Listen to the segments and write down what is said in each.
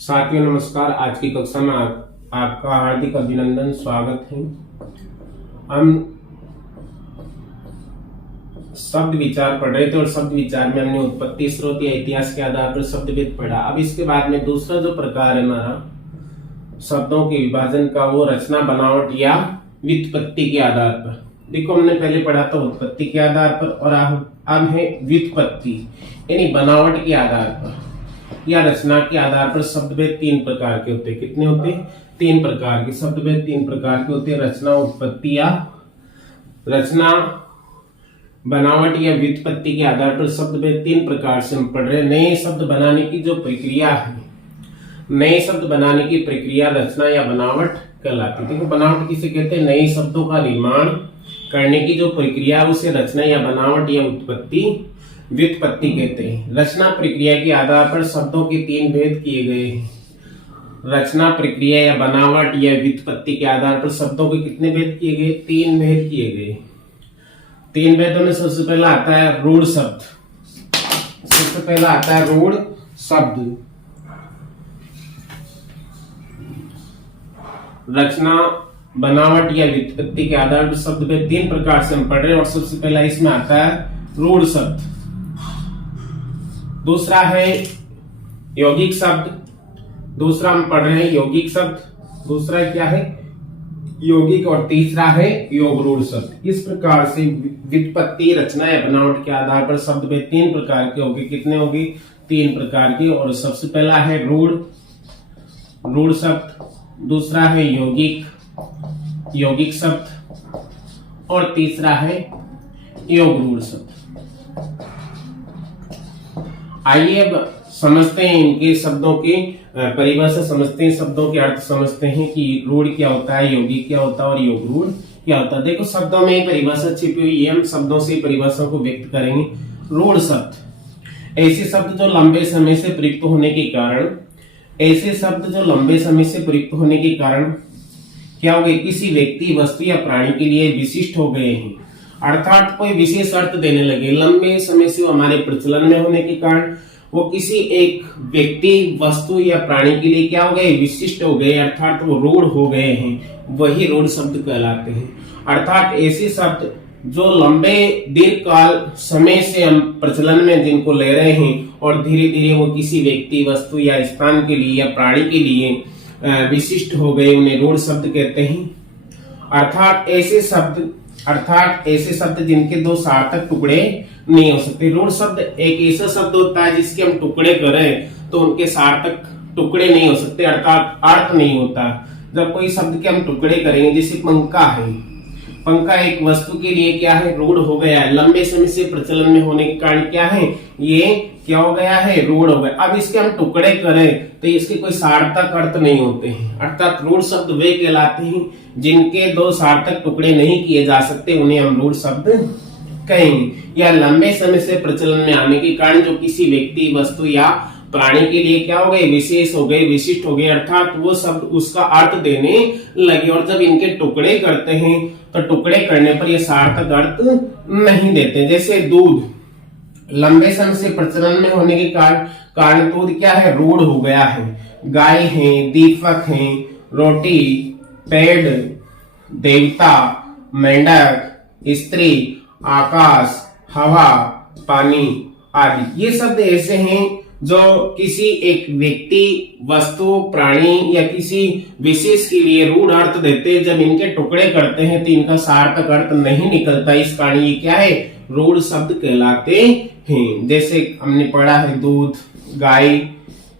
साथियों नमस्कार। आज की कक्षा में आपका हार्दिक अभिनंदन, स्वागत है। हम शब्द विचार पढ़ रहे थे और शब्द विचार में हमने उत्पत्ति, स्रोत या इतिहास के आधार पर शब्द भेद पढ़ा। अब इसके बाद में दूसरा जो प्रकार है हमारा शब्दों के विभाजन का, वो रचना, बनावट या व्युत्पत्ति के आधार पर। देखो, हमने पहले पढ़ा था उत्पत्ति के आधार पर और अब है व्युत्पत्ति यानी बनावट के आधार पर या रचना के आधार पर। शब्द भेद तीन प्रकार के होते हैं। कितने होते हैं? तीन प्रकार के शब्द भेद तीन प्रकार के होते हैं। रचना, उत्पत्ति या रचना, बनावट या व्युत्पत्ति के आधार पर शब्द भेद तीन प्रकार से हम पढ़ रहे हैं। नए शब्द बनाने की जो प्रक्रिया है, नए शब्द बनाने की प्रक्रिया रचना या बनावट कहलाती है। देखो, बनावट किसे कहते हैं? नए शब्दों का निर्माण करने की जो प्रक्रिया उसे रचना या बनावट या व्युत्पत्ति कहते हैं। रचना प्रक्रिया के आधार पर शब्दों के तीन भेद किए गए हैं। रचना प्रक्रिया या बनावट या व्युत्पत्ति के आधार पर शब्दों के कितने भेद किए गए? तीन भेद किए गए। तीन भेदों में सबसे पहला आता है रूढ़ शब्द। सबसे पहला आता है रूढ़ शब्द। रचना, बनावट या व्युत्पत्ति के आधार पर शब्द भेद तीन प्रकार से हम पढ़ रहे हैं और सबसे पहला इसमें आता है रूढ़ शब्द। दूसरा है यौगिक शब्द। दूसरा हम पढ़ रहे हैं यौगिक शब्द। दूसरा क्या है? यौगिक। और तीसरा है योग रूढ़ शब्द। इस प्रकार से व्युत्पत्ति, रचना या बनावट के आधार पर शब्द भेद तीन प्रकार के होंगे। कितने होंगे? तीन प्रकार के। और सबसे पहला है रूढ़ शब्द, दूसरा है यौगिक शब्द और तीसरा है योग रूढ़ शब्द। आइए अब समझते हैं इनके शब्दों की परिभाषा समझते हैं, शब्दों के अर्थ समझते हैं कि रूढ़ क्या होता है, यौगिक क्या होता है और योग रूढ़ क्या होता है। देखो, शब्दों में परिभाषा छिपी हुई है, हम शब्दों से परिभाषा को व्यक्त करेंगे। रूढ़ शब्द ऐसे शब्द जो लंबे समय से प्रयुक्त होने के कारण क्या हो गए? किसी व्यक्ति, वस्तु या प्राणी के लिए विशिष्ट हो गए हैं, अर्थात कोई विशेष अर्थ देने लगे। लंबे समय से वो हमारे प्रचलन में होने के कारण वो किसी एक व्यक्ति, वस्तु या प्राणी के लिए क्या हो गए? विशिष्ट हो गए, अर्थात वो रूढ़ हो गए हैं। वही रूढ़ शब्द कहलाते हैं। अर्थात ऐसे शब्द जो लंबे दीर्घ काल समय से हम प्रचलन में जिनको ले रहे हैं और धीरे धीरे वो किसी व्यक्ति, वस्तु या स्थान के लिए या प्राणी के लिए विशिष्ट हो गए, उन्हें रूढ़ शब्द कहते हैं। अर्थात ऐसे शब्द जिनके दो सार्थक टुकड़े नहीं हो सकते। रूढ़ शब्द एक ऐसा शब्द होता है जिसके हम टुकड़े करें तो उनके सार्थक टुकड़े नहीं हो सकते, अर्थात अर्थ नहीं होता। जब कोई शब्द के हम टुकड़े करेंगे, जैसे पंखा है, पंखा एक वस्तु के लिए क्या है? रूढ़ हो गया है। लंबे समय से प्रचलन में होने के कारण क्या है? ये क्या हो गया है? रूढ़ हो गया। अब इसके हम टुकड़े करें तो इसके कोई सार्थक अर्थ नहीं होते हैं। अर्थात रूढ़ शब्द वे कहलाते हैं जिनके दो सार्थक टुकड़े नहीं किए जा सकते, उन्हें हम रूढ़ शब्द कहेंगे। या लंबे समय से प्रचलन में आने के कारण जो किसी व्यक्ति, वस्तु या प्राणी के लिए क्या हो गए? विशेष हो गए, विशिष्ट हो गए, अर्थात वो शब्द उसका अर्थ देने लगे। और जब इनके टुकड़े करते हैं तो टुकड़े करने पर ये सार्थक अर्थ नहीं देते। जैसे दूध, लंबे समय से प्रचलन में होने के कारण दूध क्या है? रूढ़ हो गया है। गाय है, दीपक है, रोटी, पेड़, देवता, मेंढक, स्त्री, आकाश, हवा, पानी आदि, ये शब्द ऐसे हैं जो किसी एक व्यक्ति, वस्तु, प्राणी या किसी विशेष के लिए रूढ़ अर्थ देते हैं। जब इनके टुकड़े करते हैं तो इनका सार्थक अर्थ नहीं निकलता, इस कारण ये क्या है? रूढ़ शब्द कहलाते हैं। जैसे हमने पढ़ा है दूध, गाय,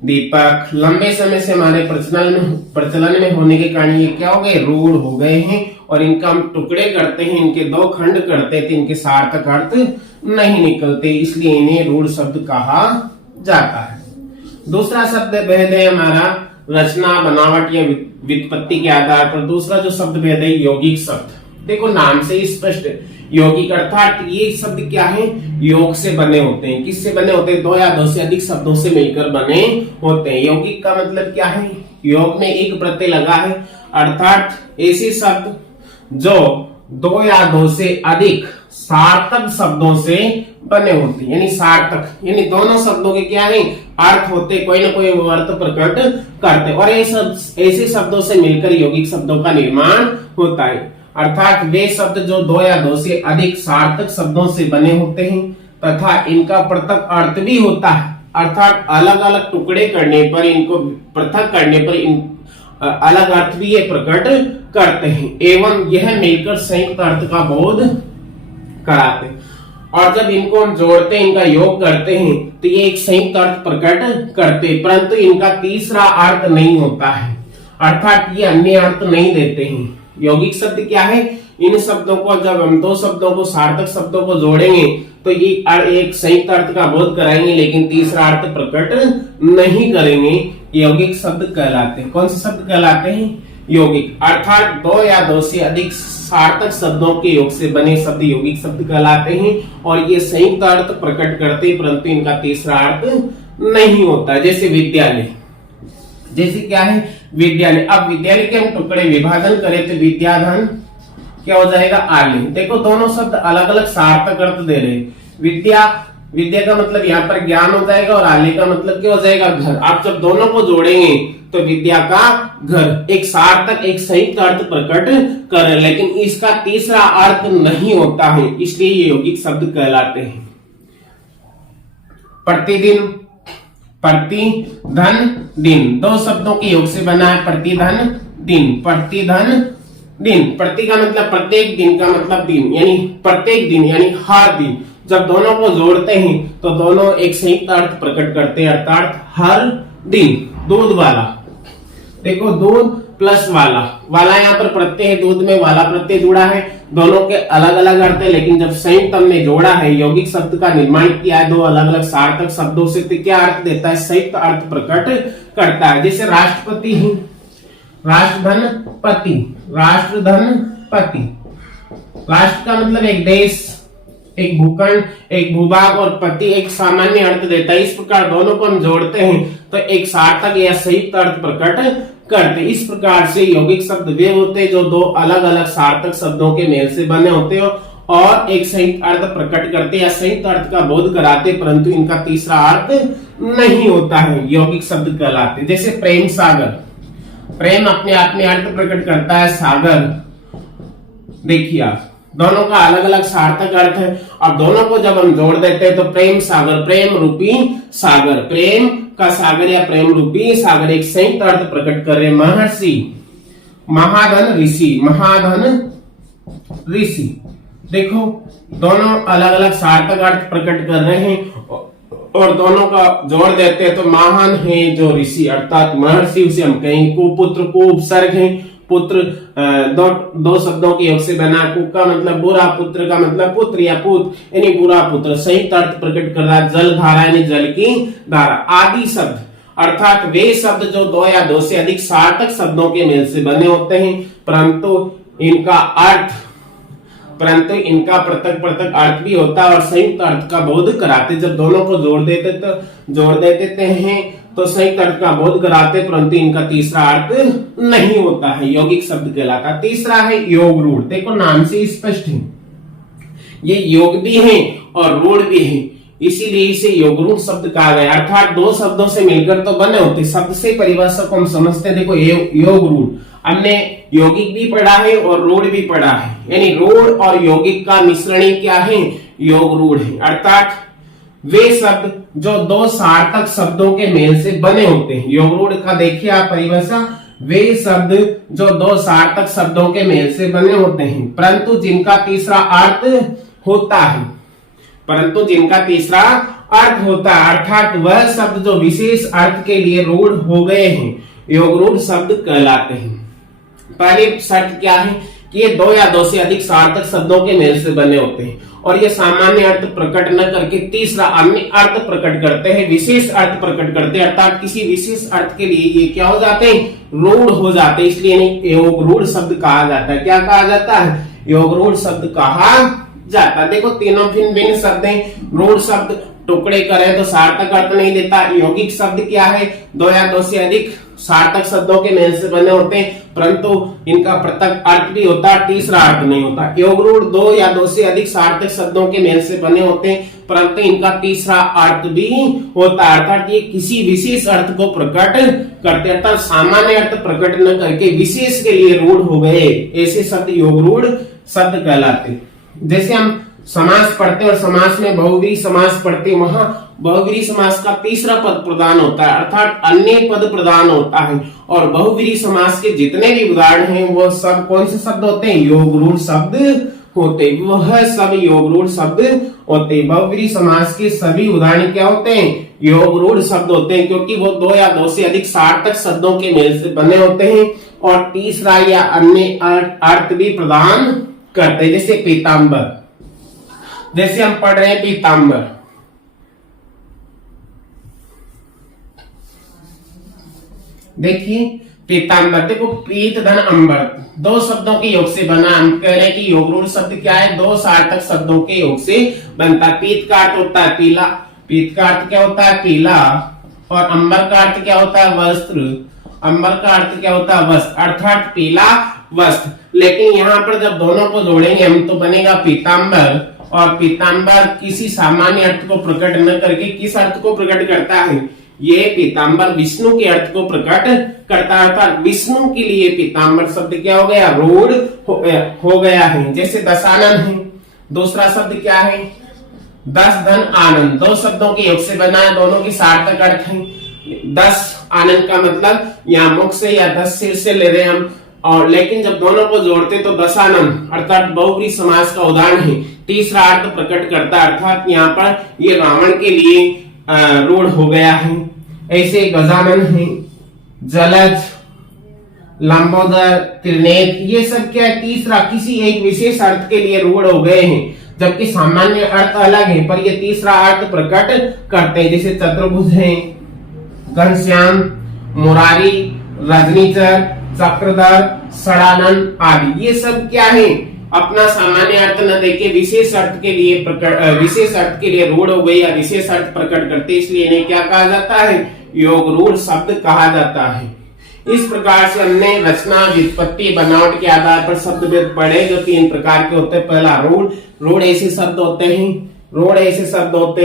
दीपक, लंबे समय से हमारे प्रचलन में होने के कारण ये क्या हो गए? रूढ़ हो गए हैं। और इनका हम टुकड़े करते हैं, इनके दो खंड करते हैं तो इनके सार्थक अर्थ नहीं निकलते, इसलिए इन्हें रूढ़ शब्द कहा जाता है। दूसरा शब्द भेद है हमारा रचना, बनावट या व्युत्पत्ति के आधार पर। दूसरा जो शब्द भेद है यौगिक शब्द। देखो, नाम से ही स्पष्ट है, यौगिक अर्थात ये शब्द क्या है? योग से बने होते हैं। किससे बने होते हैं? दो या दो से अधिक शब्दों से मिलकर बने होते हैं। यौगिक का मतलब क्या है? योग में एक प्रत्यय लगा है, अर्थात ऐसे शब्द जो दो या दो से अधिक सार्थक शब्दों से बने होते हैं। यानी सार्थक यानी दोनों शब्दों के क्या है, अर्थ होते, कोई ना कोई वो अर्थ प्रकट करते, और ये सब ऐसे शब्दों से मिलकर यौगिक शब्दों का निर्माण होता है। अर्थात वे शब्द जो दो या दो से अधिक सार्थक शब्दों से बने होते हैं तथा इनका पृथक अर्थ भी होता है, अर्थात अलग अलग टुकड़े करने पर, इनको पृथक करने पर इन अलग अर्थ भी ये प्रकट करते हैं एवं यह मिलकर संयुक्त अर्थ का बोध कराते हैं। और जब इनको हम जोड़ते हैं, इनका योग करते हैं, तो ये एक संयुक्त अर्थ प्रकट करते, परंतु इनका तीसरा अर्थ नहीं होता है, अर्थात ये अन्य अर्थ नहीं देते हैं। यौगिक शब्द क्या है, इन शब्दों को जब हम दो शब्दों को सार्थक शब्दों को जोड़ेंगे तो ये एक संयुक्त अर्थ का बोध कराएंगे, लेकिन तीसरा अर्थ प्रकट नहीं करेंगे। यौगिक शब्द कहलाते हैं। कौन से शब्द कहलाते हैं, यौगिक, अर्थात दो या दो से अधिक सार्थक शब्दों के योग से बने शब्द यौगिक शब्द कहलाते हैं, और ये संयुक्त अर्थ प्रकट करते परंतु इनका तीसरा अर्थ नहीं होता। जैसे विद्यालय, जैसे क्या है विद्यालय। अब विद्यालय के हम टुकड़े विभाजन करें तो विद्याधन क्या हो जाएगा, आले। देखो दोनों शब्द अलग अलग सार्थक अर्थ दे रहे हैं। विद्या का मतलब यहाँ पर ज्ञान हो जाएगा और आले का मतलब क्या हो जाएगा, घर। आप जब दोनों को जोड़ेंगे तो विद्या का घर एक सार्थक एक संयुक्त अर्थ प्रकट करे, लेकिन इसका तीसरा अर्थ नहीं होता है, इसलिए ये यौगिक शब्द कहलाते हैं। प्रतिदिन, प्रतिधन, दिन, दो शब्दों के योग से बना है प्रतिधन दिन। प्रतिधन दिन, प्रति का मतलब प्रत्येक, दिन का मतलब दिन, यानी प्रत्येक दिन यानी हर दिन। जब दोनों को जोड़ते हैं तो दोनों एक संयुक्त अर्थ प्रकट करते हैं, अर्थात हर दिन। दूध वाला, देखो दूध प्लस वाला, वाला यहाँ पर प्रत्यय है, दूध में वाला प्रत्यय जुड़ा है, दोनों के अलग अलग अर्थ है, लेकिन जब संयुक्त हमने जोड़ा है, यौगिक शब्द का निर्माण किया है दो अलग अलग सार्थक शब्दों से, तो क्या अर्थ देता है, संयुक्त अर्थ प्रकट करता है। जैसे राष्ट्रपति है, राष्ट्रधन पति, राष्ट्रधन पति। राष्ट्र का मतलब एक देश, एक भूखंड, एक भूभाग, और पति एक सामान्य अर्थ देता है। इस प्रकार दोनों को हम जोड़ते हैं तो एक सार्थक या संयुक्त अर्थ प्रकट करते। इस प्रकार से यौगिक शब्द वे होते हैं जो दो अलग अलग सार्थक शब्दों के मेल से बने होते हो और एक संयुक्त अर्थ प्रकट करते या संयुक्त अर्थ का बोध कराते, परंतु इनका तीसरा अर्थ नहीं होता है, यौगिक शब्द कहलाते। जैसे प्रेम सागर, प्रेम अपने आप में अर्थ प्रकट करता है, सागर देखिए आप, दोनों का अलग अलग सार्थक अर्थ है। अब दोनों को जब हम जोड़ देते हैं तो प्रेम सागर, प्रेम रूपी सागर, प्रेम का सागर या प्रेम रूपी सागर एक संयुक्त अर्थ प्रकट कर रहे। महर्षि, महाधन ऋषि, महाधन ऋषि। देखो दोनों अलग अलग सार्थक अर्थ प्रकट कर रहे हैं और दोनों का जोड़ देते हैं तो महान है जो ऋषि, अर्थात महर्षि उसे हम कहें। कुपुत्र, को उपसर्ग है, पुत्र दो शब्दों के योग से बना, कुक का मतलब बुरा, पुत्र का मतलब पुत्र या पुत यानी बुरा पुत्र, संयुक्त अर्थ प्रकट कर रहा है। जल धारा यानी जल की धारा। आदि शब्द अर्थात वे शब्द जो दो या दो से अधिक सार्थक शब्दों के मेल से बने होते हैं, परंतु इनका पृथक पृथक अर्थ भी होता है और संयुक्त अर्थ का बोध कराते। जब दोनों को जोड़ देते हैं तो संयुक्त अर्थ का बोध कराते, परंतु इनका तीसरा अर्थ नहीं होता है, यौगिक शब्द कहलाता। तीसरा है योग रूढ़। देखो नाम से स्पष्ट है, ये योग भी है और रूढ़ भी है, इसीलिए इसे योग रूढ़ शब्द कहा गया। अर्थात दो शब्दों से मिलकर तो बने होते, शब्द से परिभाषा को हम समझते हैं। देखो योग रूढ़, हमने यौगिक भी पढ़ा है और रूढ़ भी पढ़ा है, यानी रूढ़ और यौगिक का मिश्रण ही क्या है, योग रूढ़ है। अर्थात वे शब्द जो दो सार्थक शब्दों के मेल से बने होते हैं। योग रूढ़ का देखिए आप परिभाषा, वे शब्द जो दो सार्थक शब्दों के मेल से बने होते हैं, परंतु जिनका तीसरा अर्थ होता है, अर्थात वह शब्द जो विशेष अर्थ के लिए रूढ़ हो गए हैं, योग रूढ़ शब्द कहलाते हैं। पहली शर्त क्या है कि ये दो या दो से अधिक सार्थक शब्दों के मेल से बने होते हैं और ये सामान्य अर्थ प्रकट न करके तीसरा अन्य अर्थ प्रकट करते हैं, विशेष अर्थ प्रकट करते हैं, अर्थात किसी विशेष अर्थ के लिए ये क्या हो जाते हैं, रूढ़ हो जाते हैं, इसलिए योग रूढ़ शब्द कहा जाता है। क्या कहा जाता है, योग रूढ़ शब्द कहा जाता है। देखो तीनों भिन्न भिन्न शब्द हैं। रूढ़ शब्द टुकड़े करें तो सार्थक अर्थ नहीं देता। यौगिक शब्द क्या है? दो या दो से अधिक सार्थक शब्दों के मेल से बने होते हैं, परंतु इनका पृथक अर्थ भी होता है, तीसरा अर्थ नहीं होता। योग रूढ़ दो या दो से अधिक सार्थक शब्दों के मेल से बने होते हैं, परंतु इनका तीसरा अर्थ भी होता है, अर्थात ये किसी विशेष अर्थ को प्रकट करते, अर्थात सामान्य अर्थ प्रकट न करके विशेष के लिए रूढ़ हो गए, ऐसे शब्द योग रूढ़ शब्द कहलाते। जैसे हम समास पढ़ते और समास में बहुव्रीहि समास पढ़ते, वहां बहुव्रीहि समास का तीसरा पद प्रदान होता है, अर्थात अन्य पद प्रदान होता है। और बहुव्रीहि समास के जितने भी उदाहरण हैं वो सब कौन से शब्द होते हैं? योग रूढ़ शब्द होते, वह सब योग रूढ़ शब्द होते। बहुव्रीहि समास के सभी उदाहरण क्या होते हैं? योग रूढ़ शब्द होते हैं, क्योंकि वो दो या दो से अधिक सार्थक शब्दों के मेल से बने होते हैं और तीसरा या अन्य अर्थ भी प्रदान करते हैं। जैसे पीताम्बर, जैसे हम पढ़ रहे हैं पीताम्बर, देखिए पीताम्बर, देखो पीत धन अंबर, दो शब्दों के योग से बना। हम कह रहे हैं कि योग रूढ़ शब्द क्या है? दो सार्थक शब्दों के योग से बनता है। पीत का अर्थ होता है पीला, पीत का अर्थ क्या होता है? पीला। और अंबर का अर्थ क्या होता है? वस्त्र, अंबर का अर्थ क्या होता है? वस्त्र, अर्थात पीला वस्त्र। लेकिन यहाँ पर जब दोनों को जोड़ेंगे हम तो बनेगा पीताम्बर, और पीताम्बर किसी सामान्य अर्थ को प्रकट न करके किस अर्थ को प्रकट करता है? ये पीताम्बर विष्णु के अर्थ को प्रकट करता है, अर्थात विष्णु के लिए पीताम्बर शब्द क्या हो गया? रूढ़ हो गया है। जैसे दशानन है, दूसरा शब्द क्या है? दस धन आनंद, दो शब्दों के योग से बना है, दोनों की सार्थक अर्थ है। दस आनंद का मतलब यहाँ मुख से या 10 सिर से ले रहे हैं हम, और लेकिन जब दोनों को जोड़ते तो दशानन अर्थात बहुव्रीहि समास का उदाहरण है, तीसरा अर्थ प्रकट करता, अर्थात यहाँ पर ये रावण के लिए रूढ़ हो गया है। ऐसे गजानन है, जलज, लंबोदर, त्रिनेत्र, ये सब क्या है? तीसरा किसी एक विशेष अर्थ के लिए रूढ़ हो गए हैं, जबकि सामान्य अर्थ अलग है पर ये तीसरा अर्थ प्रकट करते हैं। जैसे चतुर्भुज है, घनश्याम, मुरारी, रजनीचर, चक्रधर, षडानन आदि, ये सब क्या है? अपना सामान्य अर्थ न देके विशेष अर्थ के लिए रूढ़ हो गई या विशेष अर्थ प्रकट करते, इसलिए इन्हें क्या कहा जाता है? योग रूढ़ शब्द कहा जाता है। इस प्रकार से हमने रचना, व्युत्पत्ति, बनावट के आधार पर शब्द भेद पढ़े, जो 3 प्रकार के होते हैं। पहला रूढ़, रूढ़ ऐसे शब्द होते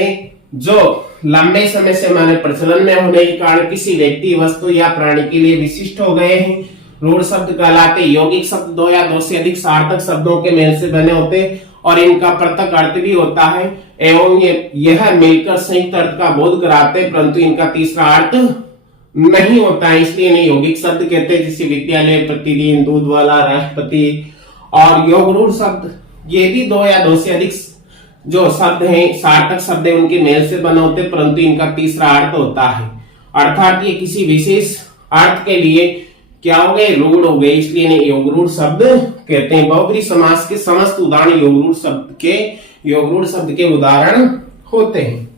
हैं जो लंबे समय से हमारे प्रचलन में होने के कारण किसी व्यक्ति, वस्तु या प्राणी के लिए विशिष्ट हो गए हैं, रूढ़ शब्द कहलाते। यौगिक शब्द दो या दो से अधिक सार्थक शब्दों के मेल से बने होते और इनका पृथक अर्थ भी होता है एवं यह मिलकर संयुक्त अर्थ का बोध कराते, परंतु इनका तीसरा अर्थ नहीं होता है, इसलिए इन्हें यौगिक शब्द कहते हैं। जैसे विद्यालय, प्रतिदिन, दूध वाला, राष्ट्रपति। और योग रूढ़ शब्द ये भी दो या दो से अधिक जो शब्द हैं, सार्थक शब्द है, उनके मेल से बने होते, परंतु इनका तीसरा अर्थ होता है, अर्थात ये किसी विशेष अर्थ के लिए क्या हो गए? रूढ़ हो गए, इसलिए इन्हें योग रूढ़ शब्द कहते हैं। बहुव्रीहि समास के समस्त उदाहरण योग रूढ़ शब्द के उदाहरण होते हैं।